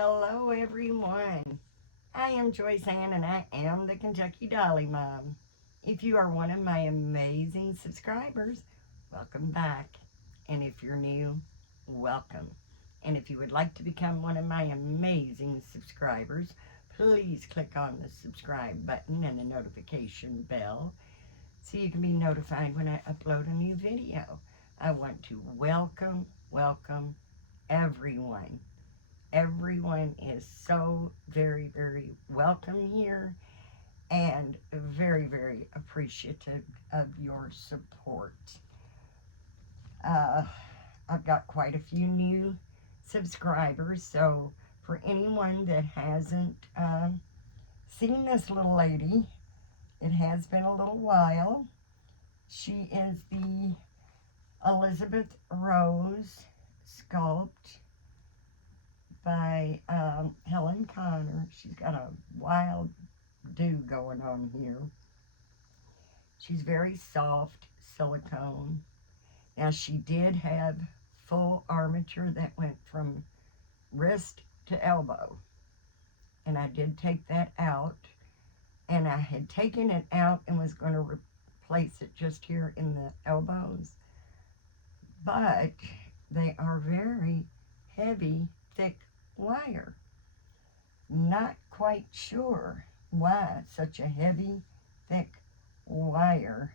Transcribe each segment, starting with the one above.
Hello, everyone. I am Joyce Ann, and I am the Kentucky Dolly Mom. If you are one of my amazing subscribers, welcome back. And if you're new, welcome. And if you would like to become one of my amazing subscribers, please click on the subscribe button and the notification bell so you can be notified when I upload a new video. I want to welcome everyone. Everyone is so very welcome here and very appreciative of your support. Uh, I've got quite a few new subscribers, so for anyone that hasn't seen this little lady, it has been a little while. She is the Elizabeth Rose sculpt by Helen Connor. She's got a wild do going on here. She's very soft silicone. Now she did have full armature that went from wrist to elbow. And I did take that out. And I had taken it out and was going to replace it just here in the elbows. But they are very heavy, thick wire. Not quite sure why such a heavy, thick wire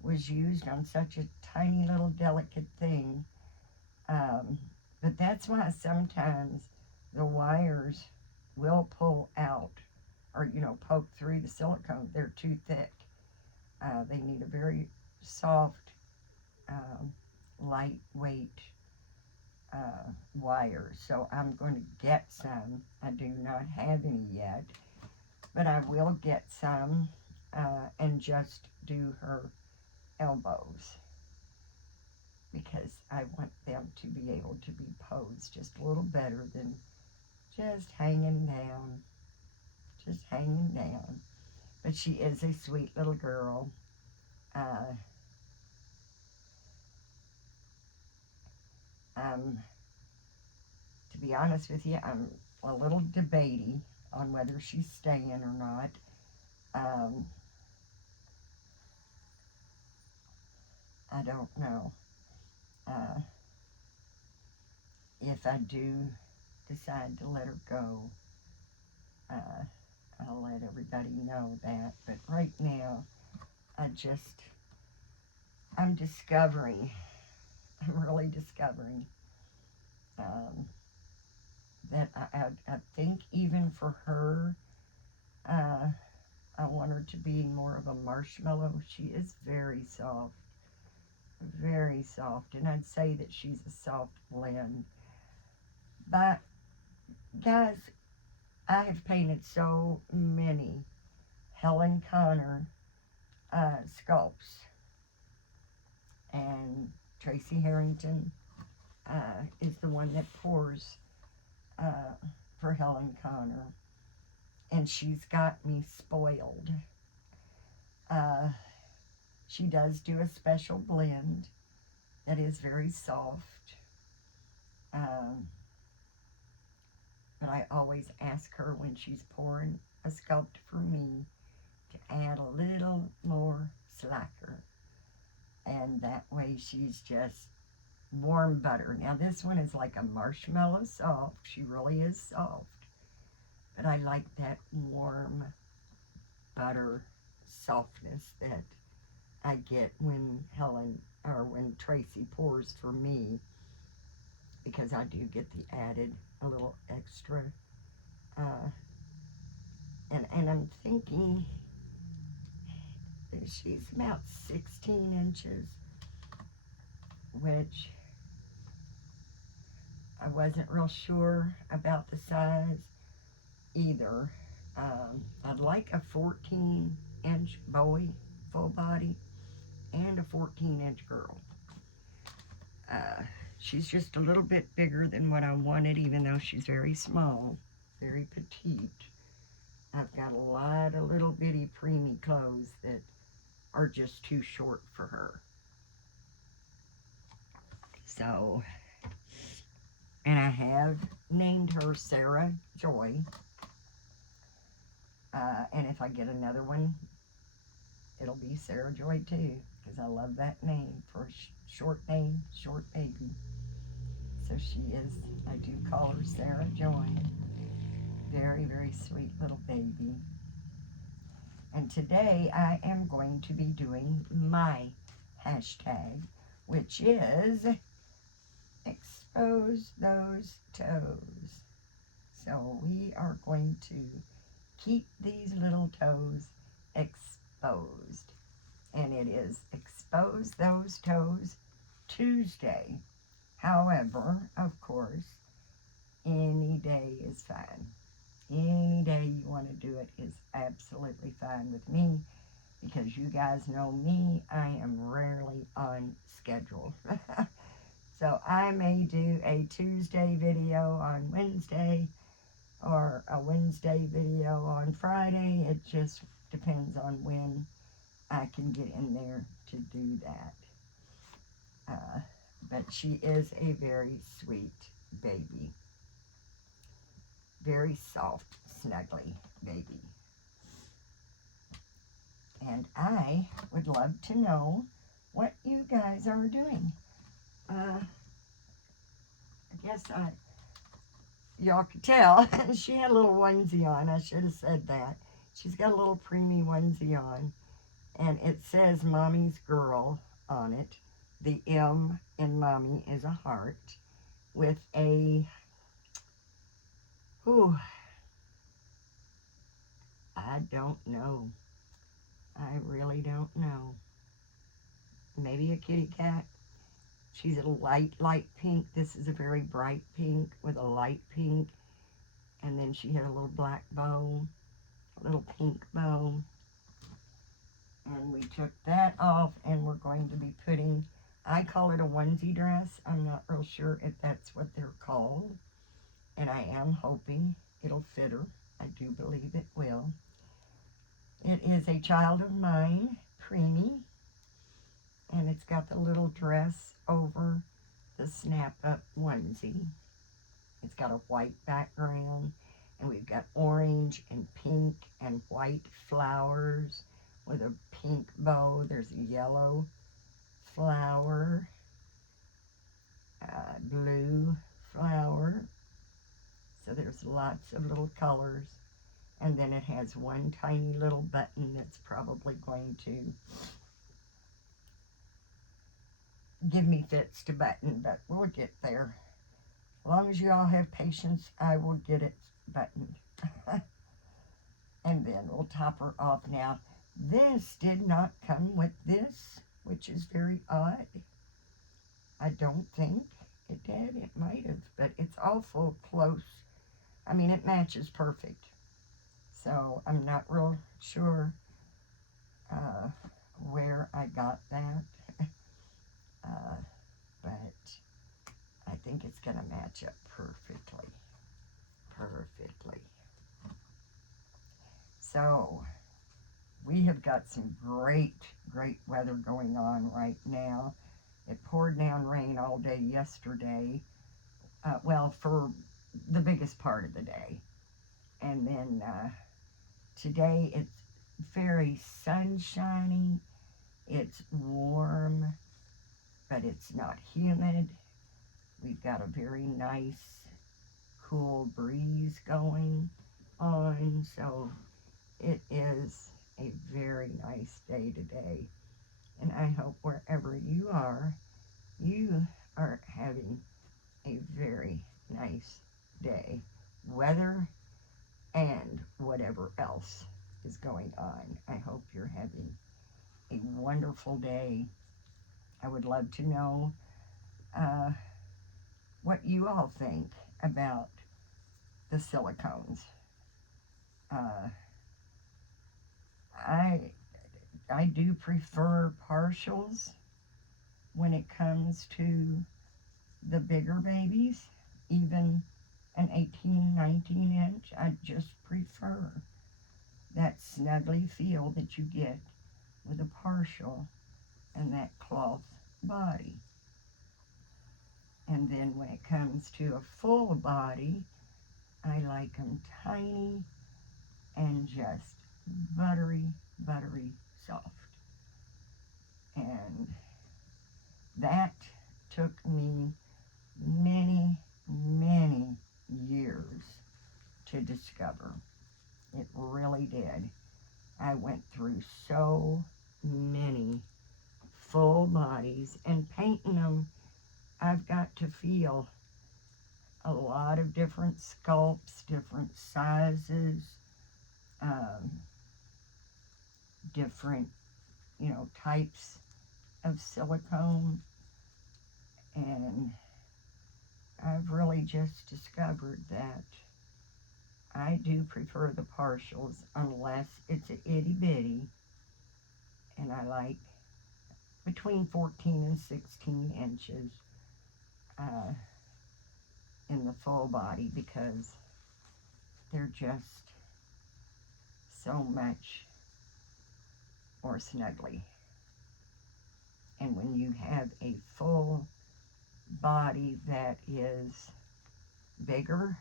was used on such a tiny little delicate thing. But that's why sometimes the wires will pull out or, poke through the silicone. They're too thick. They need a very soft, lightweight wires. So I'm going to get some. I do not have any yet, but I will get some and just do her elbows because I want them to be able to be posed just a little better than just hanging down. But she is a sweet little girl. To be honest with you, I'm a little debatey on whether she's staying or not. I don't know. If I do decide to let her go, I'll let everybody know that. But right now, I'm discovering, I'm really discovering that I think even for her, I want her to be more of a marshmallow. She is very soft, and I'd say that she's a soft blend. But guys, I have painted so many Helen Connor sculpts, and Tracy Harrington is the one that pours for Helen Connor, and she's got me spoiled. She does do a special blend that is very soft, but I always ask her when she's pouring a sculpt for me to add a little more slacker, and that way she's just warm butter. Now this one is like a marshmallow soft. She really is soft, but I like that warm butter softness that I get when when Tracy pours for me, because I do get the added a little extra. And I'm thinking she's about 16 inches, which I wasn't real sure about the size either. I'd like a 14-inch boy, full body, and a 14-inch girl. She's just a little bit bigger than what I wanted, even though she's very small, very petite. I've got a lot of little bitty preemie clothes that are just too short for her. So And I have named her Sara Joy. And if I get another one, it'll be Sara Joy too, because I love that name for a short name, short baby. So she is, I do call her Sara Joy. Very, very sweet little baby. And today I am going to be doing my hashtag, which is expose those toes. So we are going to keep these little toes exposed. And it is Expose Those Toes Tuesday. However, of course, any day is fine. Any day you want to do it is absolutely fine with me, because you guys know me, I am rarely on schedule. So I may do a Tuesday video on Wednesday or a Wednesday video on Friday. It just depends on when I can get in there to do that. But she is a very sweet baby. Very soft, snuggly baby. And I would love to know what you guys are doing. I guess y'all could tell she had a little onesie on. I should have said that. She's got a little preemie onesie on, and it says Mommy's Girl on it. The M in Mommy is a heart with a, I don't know. I really don't know. Maybe a kitty cat. She's a light pink. This is a very bright pink with a light pink. And then she had a little black bow, a little pink bow. And we took that off, and we're going to be putting, I call it a onesie dress. I'm not real sure if that's what they're called. And I am hoping it'll fit her. I do believe it will. It is a child of mine, preemie. And it's got the little dress over the snap-up onesie. It's got a white background, and we've got orange and pink and white flowers with a pink bow. There's a yellow flower, blue flower. So there's lots of little colors. And then it has one tiny little button that's probably going to give me fits to button, but we'll get there. As long as you all have patience, I will get it buttoned. And then we'll top her off. Now, this did not come with this, which is very odd. I don't think it did. It might have, but it's awful close. I mean, it matches perfect. So I'm not real sure where I got that. But I think it's going to match up perfectly. Perfectly. So we have got some great weather going on right now. It poured down rain all day yesterday. Well, for the biggest part of the day. And then today it's very sunshiny. It's warm, but it's not humid. We've got a very nice, cool breeze going on. So it is a very nice day today. And I hope wherever you are having a very nice day. Weather and whatever else is going on. I hope you're having a wonderful day. I would love to know what you all think about the silicones. I do prefer partials when it comes to the bigger babies, even an 18, 19 inch. I just prefer that snuggly feel that you get with a partial and that cloth body. And then when it comes to a full body, I like them tiny and just buttery, buttery soft. And that took me many, many years to discover. It really did. I went through so many full bodies, and painting them, I've got to feel a lot of different sculpts, different sizes, um, different, types of silicone, and I've really just discovered that I do prefer the partials unless it's a itty bitty, and I like between 14 and 16 inches in the full body because they're just so much more snuggly. And when you have a full body that is bigger,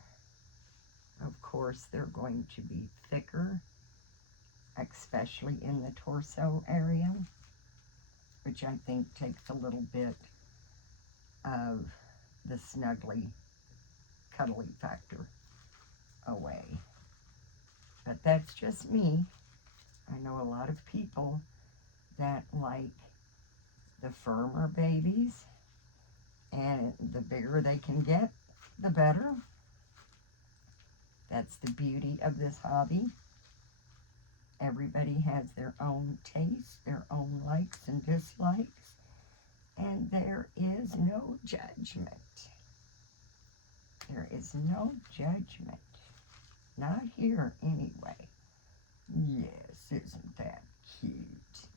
of course they're going to be thicker, especially in the torso area, which I think takes a little bit of the snuggly, cuddly factor away. But that's just me. I know a lot of people that like the firmer babies, and the bigger they can get, the better. That's the beauty of this hobby. Everybody has their own taste, their own likes and dislikes, and there is no judgment. There is no judgment. Not here, anyway. Yes, isn't that cute?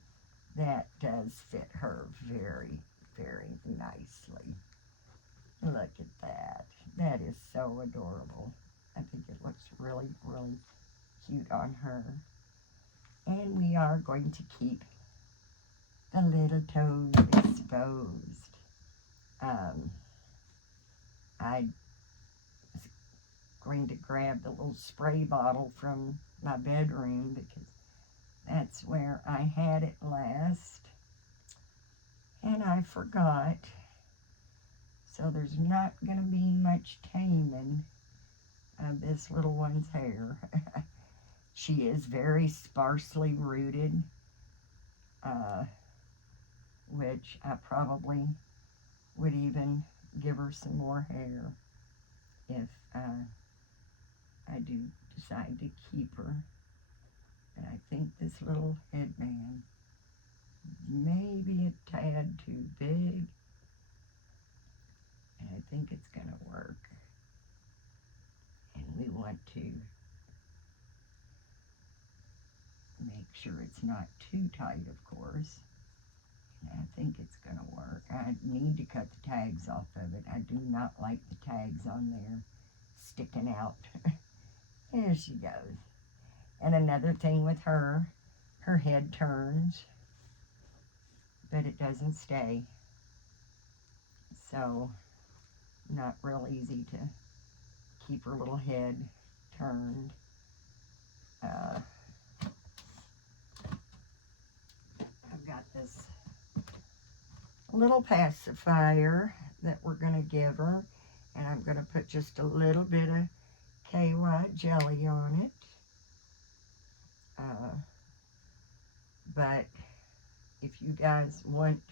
That does fit her very, very nicely. Look at that. That is so adorable. I think it looks really, really cute on her. And we are going to keep the little toes exposed. I was going to grab the little spray bottle from my bedroom because that's where I had it last. And I forgot. So there's not going to be much taming of this little one's hair. She is very sparsely rooted, which I probably would even give her some more hair if I do decide to keep her. But I think this little headband may be a tad too big, and I think it's going to work. And we want to make sure it's not too tight, of course. And I think it's going to work. I need to cut the tags off of it. I do not like the tags on there sticking out. There she goes. And another thing with her head turns, but it doesn't stay. So, not real easy to keep her little head turned. I've got this little pacifier that we're going to give her, and I'm going to put just a little bit of KY jelly on it. But if you guys want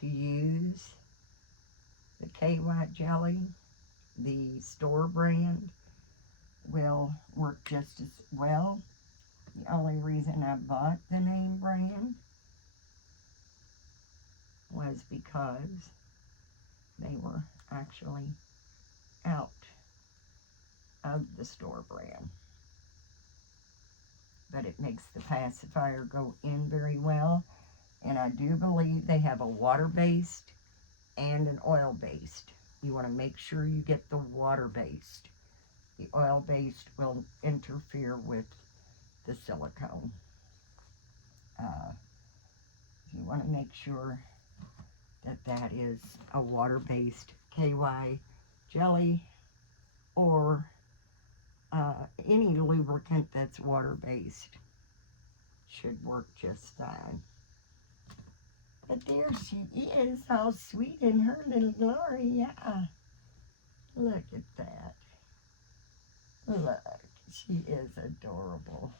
to use the KY jelly, the store brand will work just as well. The only reason I bought the name brand was because they were actually out of the store brand. But it makes the pacifier go in very well. And I do believe they have a water-based and an oil-based. You want to make sure you get the water-based. The oil-based will interfere with the silicone. You want to make sure that is a water-based KY jelly, or any lubricant that's water-based should work just fine. But there she is, all sweet in her little glory. Yeah. Look at that. Look, she is adorable.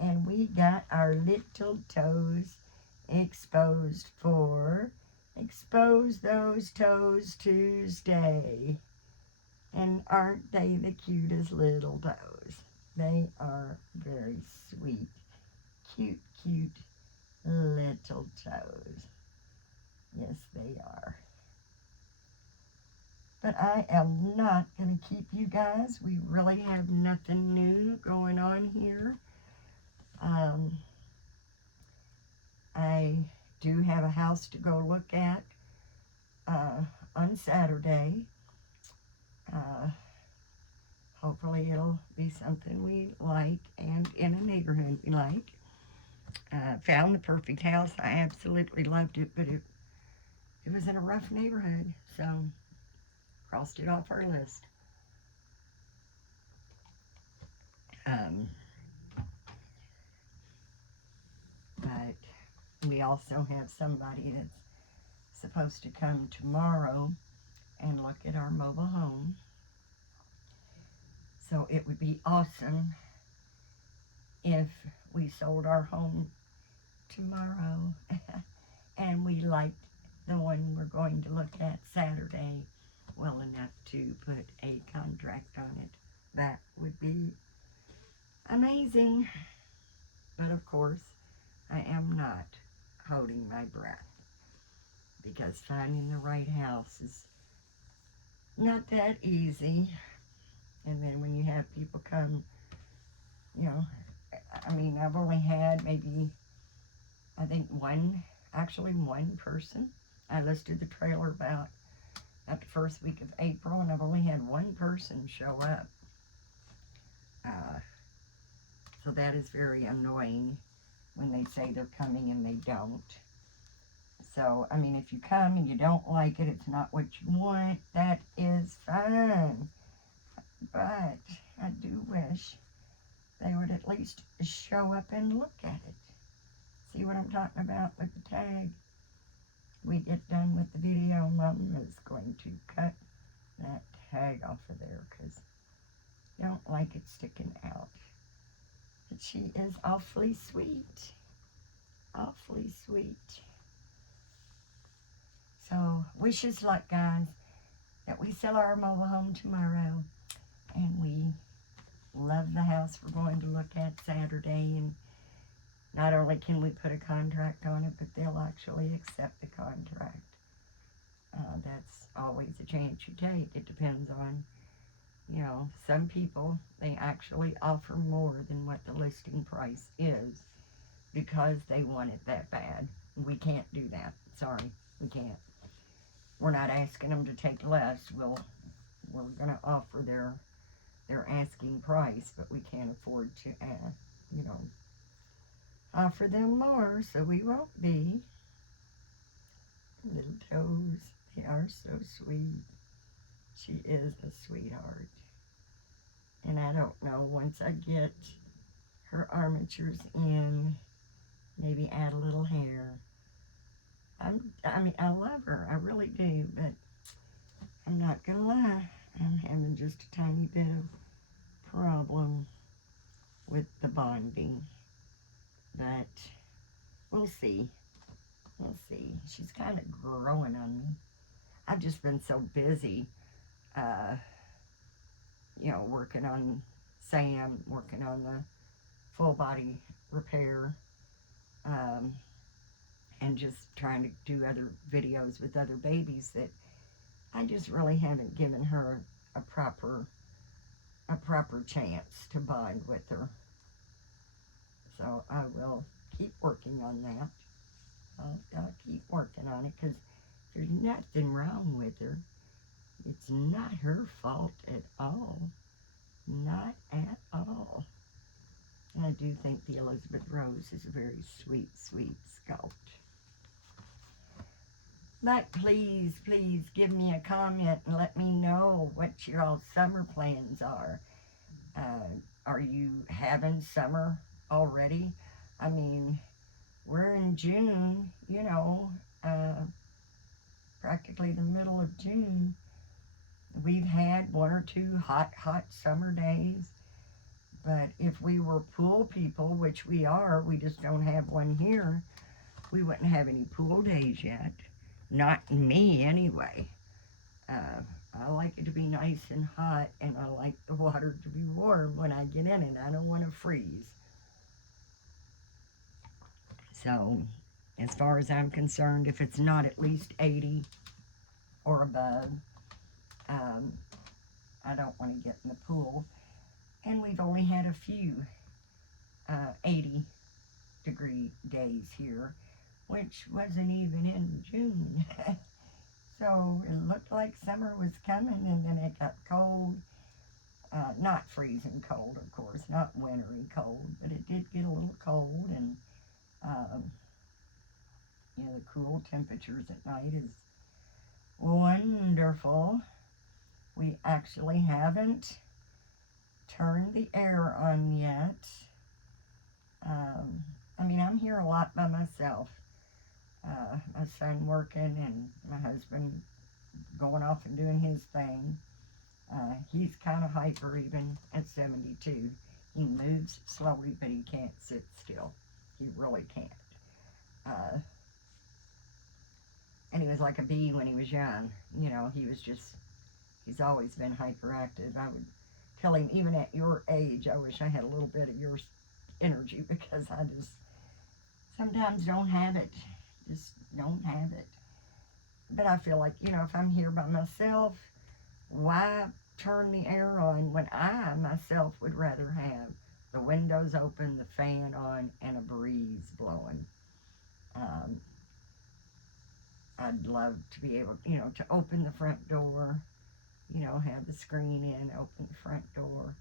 And we got our little toes exposed for Expose Those Toes Tuesday. And aren't they the cutest little toes? They are very sweet, cute, cute little toes. Yes, they are. But I am not going to keep you guys. We really have nothing new going on here. I do have a house to go look at on Saturday. Hopefully it'll be something we like and in a neighborhood we like. Found the perfect house. I absolutely loved it, but it was in a rough neighborhood, so crossed it off our list. But we also have somebody that's supposed to come tomorrow and look at our mobile home. So it would be awesome if we sold our home tomorrow and we liked the one we're going to look at Saturday well enough to put a contract on it. That would be amazing. But of course, I am not holding my breath, because finding the right house is not that easy. And then when you have people come, you know, I mean, I've only had maybe, I think one person. I listed the trailer about the first week of April, and I've only had one person show up. So that is very annoying when they say they're coming and they don't. So, I mean, if you come and you don't like it, it's not what you want, that is fine. But I do wish they would at least show up and look at it. See what I'm talking about with the tag? We get done with the video, Mom is going to cut that tag off of there because I don't like it sticking out. But she is awfully sweet. Awfully sweet. So, wish us luck, guys, that we sell our mobile home tomorrow. And we love the house we're going to look at Saturday. And not only can we put a contract on it, but they'll actually accept the contract. That's always a chance you take. It depends on, you know, some people, they actually offer more than what the listing price is because they want it that bad. We can't do that. Sorry, we can't. We're not asking them to take less. We're going to offer their asking price, but we can't afford to, you know, offer them more, so we won't be. Little toes, they are so sweet. She is a sweetheart. And I don't know, once I get her armatures in, maybe add a little hair. I mean, I love her, I really do, but I'm not gonna lie, I'm having just a tiny bit of problem with the bonding. But we'll see. We'll see. She's kind of growing on me. I've just been so busy, you know, working on Sam, working on the full body repair, and just trying to do other videos with other babies that I just really haven't given her a proper chance to bond with her. So I will keep working on that. I'll keep working on it because there's nothing wrong with her. It's not her fault at all. Not at all. And I do think the Elizabeth Rose is a very sweet, sweet sculpt. But please, please give me a comment and let me know what your all summer plans are. Are you having summer already? I mean, we're in June, practically the middle of June. We've had one or two hot, hot summer days. But if we were pool people, which we are, we just don't have one here, we wouldn't have any pool days yet. Not me, anyway. Uh, I like it to be nice and hot, and I like the water to be warm when I get in it. I don't want to freeze. So, as far as I'm concerned, if it's not at least 80 or above, um, I don't want to get in the pool. And we've only had a few 80-degree days here, which wasn't even in June. So it looked like summer was coming, and then it got cold. Not freezing cold, of course, not wintry cold, but it did get a little cold, and um, the cool temperatures at night is wonderful. We actually haven't turned the air on yet. I mean, I'm here a lot by myself. My son working and my husband going off and doing his thing. He's kind of hyper even at 72. He moves slowly, but he can't sit still. He really can't. And he was like a bee when he was young. He's always been hyperactive. I would tell him, even at your age, I wish I had a little bit of your energy, because I just sometimes don't have it. Just don't have it. But I feel like, if I'm here by myself, why turn the air on when I myself would rather have the windows open, the fan on, and a breeze blowing? I'd love to be able, to open the front door, have the screen in, open the front door.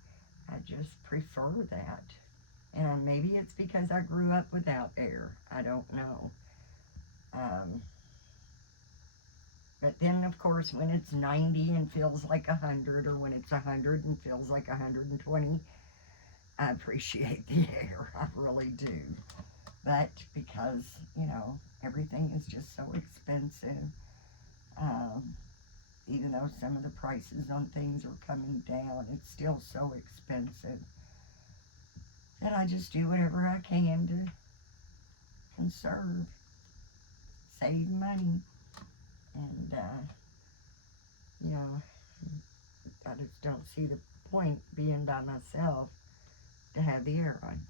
I just prefer that. And maybe it's because I grew up without air. I don't know. But then, of course, when it's 90 and feels like 100, or when it's 100 and feels like 120, I appreciate the air. I really do. But because, everything is just so expensive, even though some of the prices on things are coming down, it's still so expensive that I just do whatever I can to conserve, save money, and, I just don't see the point being by myself to have the air on.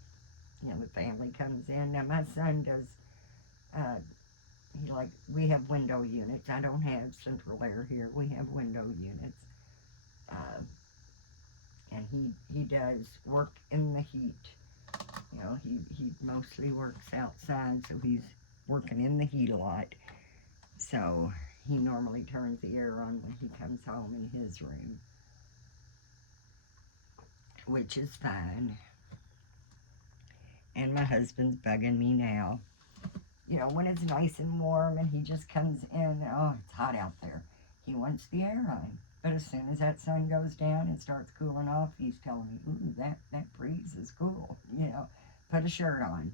The family comes in. Now, my son does, we have window units. I don't have central air here. We have window units. And he does work in the heat. He mostly works outside, so he's working in the heat a lot. So he normally turns the air on when he comes home in his room, which is fine. And my husband's bugging me now. When it's nice and warm and he just comes in, oh, it's hot out there. He wants the air on. But as soon as that sun goes down and starts cooling off, he's telling me, ooh, that breeze is cool. Put a shirt on.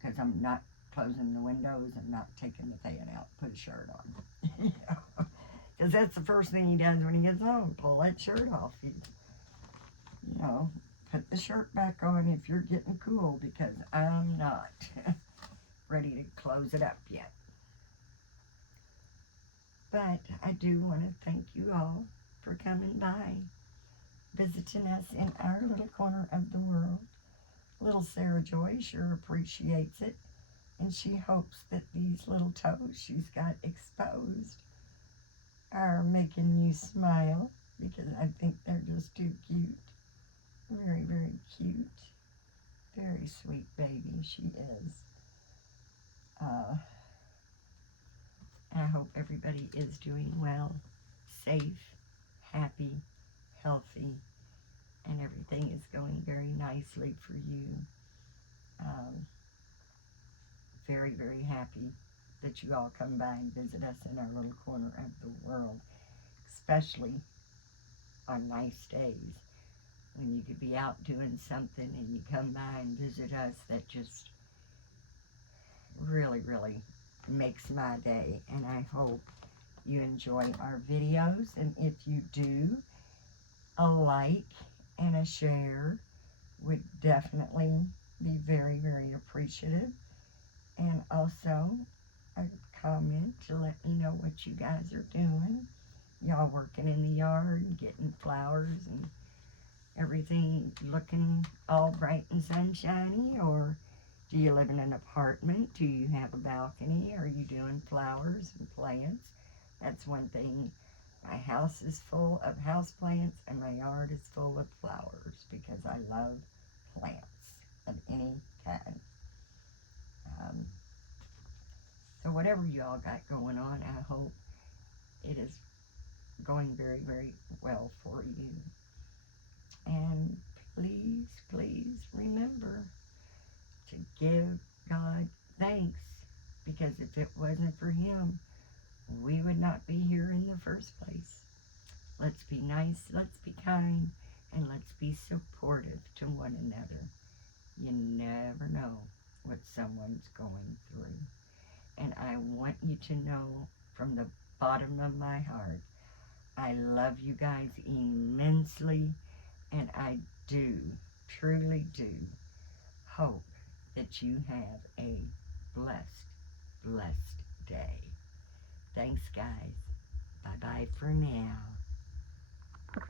Because I'm not closing the windows and not taking the fan out. Put a shirt on. Because that's the first thing he does when he gets home. Pull that shirt off. Put the shirt back on if you're getting cool, because I'm not ready to close it up yet. But I do want to thank you all for coming by, visiting us in our little corner of the world. Little Sara Joy sure appreciates it, and she hopes that these little toes she's got exposed are making you smile, because I think they're just too cute. Very, very cute. Very sweet baby she is. I hope everybody is doing well, safe, happy, healthy, and everything is going very nicely for you. Very, very happy that you all come by and visit us in our little corner of the world, especially on nice days when you could be out doing something and you come by and visit us. That just really, really makes my day, and I hope you enjoy our videos. And if you do, a like and a share would definitely be very, very appreciative. And also a comment to let me know what you guys are doing. Y'all working in the yard, getting flowers and everything looking all bright and sunshiny, or do you live in an apartment? Do you have a balcony? Are you doing flowers and plants? That's one thing. My house is full of house plants and my yard is full of flowers because I love plants of any kind. So whatever you all got going on, I hope it is going very, very well for you. And please, please remember to give God thanks, because if it wasn't for Him, we would not be here in the first place. Let's be nice, let's be kind, and let's be supportive to one another. You never know what someone's going through. And I want you to know from the bottom of my heart, I love you guys immensely, and I do, truly do, hope that you have a blessed, blessed day. Thanks, guys. Bye-bye for now.